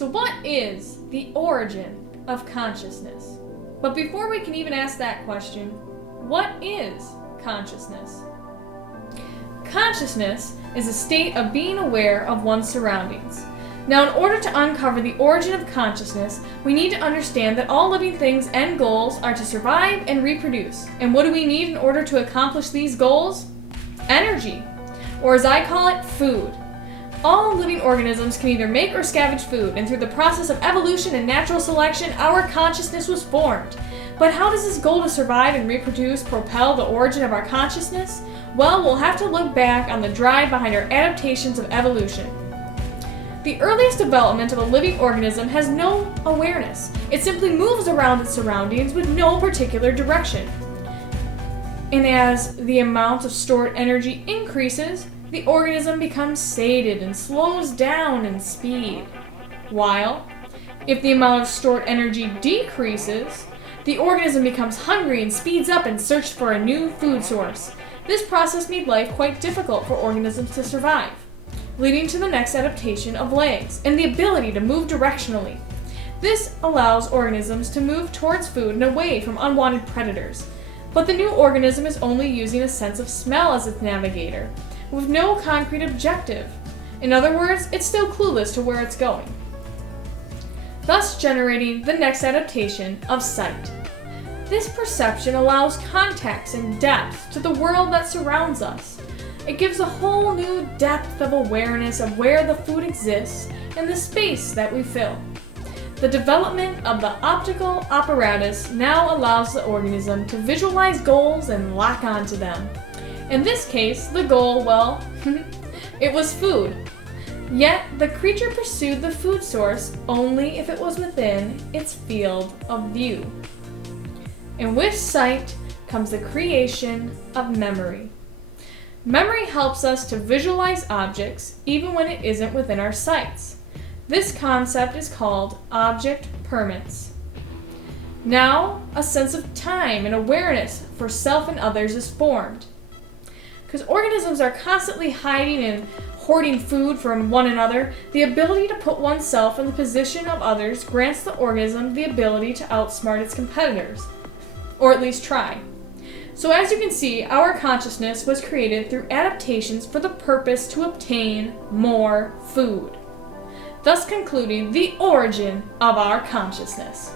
So what is the origin of consciousness? But before we can even ask that question, what is consciousness? Consciousness is a state of being aware of one's surroundings. Now, in order to uncover the origin of consciousness, we need to understand that all living things' end goals are to survive and reproduce. And what do we need in order to accomplish these goals? Energy, or as I call it, food. All living organisms can either make or scavenge food, and through the process of evolution and natural selection, our consciousness was formed. But how does this goal to survive and reproduce propel the origin of our consciousness? Well, we'll have to look back on the drive behind our adaptations of evolution. The earliest development of a living organism has no awareness. It simply moves around its surroundings with no particular direction. And as the amount of stored energy increases, the organism becomes sated and slows down in speed. While, if the amount of stored energy decreases, the organism becomes hungry and speeds up in search for a new food source. This process made life quite difficult for organisms to survive, leading to the next adaptation of legs and the ability to move directionally. This allows organisms to move towards food and away from unwanted predators. But the new organism is only using a sense of smell as its navigator, with no concrete objective. In other words, it's still clueless to where it's going, thus generating the next adaptation of sight. This perception allows context and depth to the world that surrounds us. It gives a whole new depth of awareness of where the food exists and the space that we fill. The development of the optical apparatus now allows the organism to visualize goals and lock onto them. In this case, the goal, well, it was food. Yet, the creature pursued the food source only if it was within its field of view. And with sight comes the creation of memory. Memory helps us to visualize objects even when it isn't within our sights. This concept is called object permanence. Now, a sense of time and awareness for self and others is formed. Because organisms are constantly hiding and hoarding food from one another, the ability to put oneself in the position of others grants the organism the ability to outsmart its competitors, or at least try. So as you can see, our consciousness was created through adaptations for the purpose to obtain more food, thus concluding the origin of our consciousness.